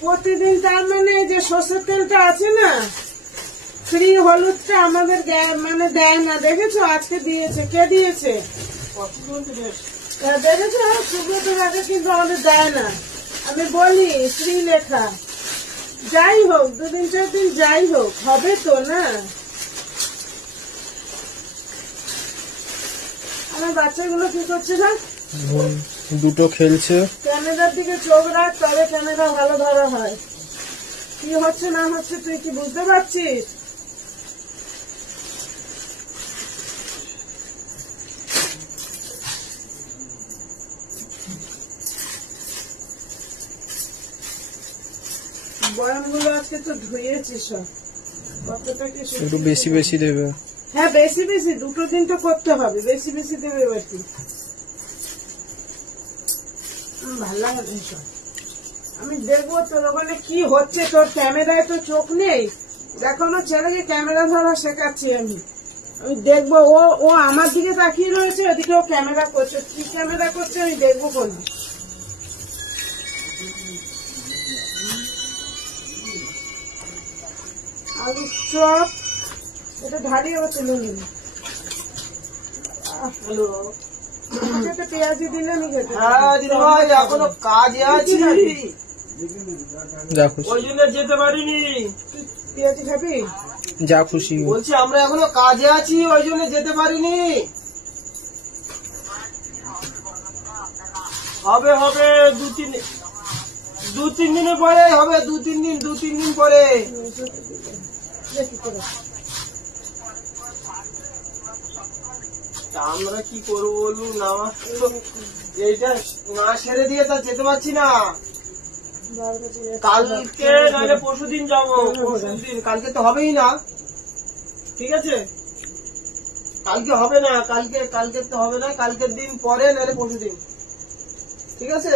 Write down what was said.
প্রতিদিন তার মানে যে সর্ষের তেলটা আছে না, ফ্রি হলুদটা আমাদের মানে দেয় না, দেখেছো? আজকে দিয়েছে। কে দিয়েছে দেখেছো? সুব্রত কাকা কিন্তু আমাদের দেয় না। আমি বলি ফ্রি লেখা। যাই হোক, 2-4 দিন যাই হোক, হবে তো না? আমার বাচ্চাগুলো কি করছে না? দুটো খেলছে। ক্যামেরার দিকে চোখ রাখ, তবে ক্যামেরা ভালো ধরা হয়। কি হচ্ছে না হচ্ছে তুই কি বুঝতে পারছিস? বয়ামগুলো আজকে তো ধুয়েছি সব। কতটা কি একটু বেশি বেশি দেবে। হ্যাঁ, বেশি বেশি 2 দিন তো করতে হবে। বেশি বেশি দেবে এবার কি? ভালো লাগে না। আমি দেখবো তোর ওখানে কি হচ্ছে। তোর ক্যামেরায় তো চোখ নেই। দেখো না, ছেলেকে ক্যামেরা ধরা শেখাচ্ছি আমি। আমি দেখবো ও আমার দিকে তাকিয়ে রয়েছে, ওদিকে ও ক্যামেরা করছে। কি ক্যামেরা করছে আমি দেখবো কোন। আলু চপ এটা ধারিয়ে তুলে নিন। পেঁয়াজি দিলে আমি খেতে। এখনো কাজে আছি, ওই জন্য যেতে পারিনি। পেঁয়াজি খাবি? যা খুশি। বলছি আমরা এখনো কাজে আছি, ওই জন্য যেতে পারিনি। হবে হবে 2-3 দিনের পরে হবে। 2-3 দিন পরে। আমরা কি করবো বলুন? আমার এইটা না সেরে দিয়ে তা যেতে পারছি না। কালকে নাহলে পরশুদিন যাবো। পরশুদিন, কালকে তো হবেই না। ঠিক আছে, কালকে হবে না। কালকে তো হবে না। কালকের দিন পরে নাহলে পরশুদিন। ঠিক আছে।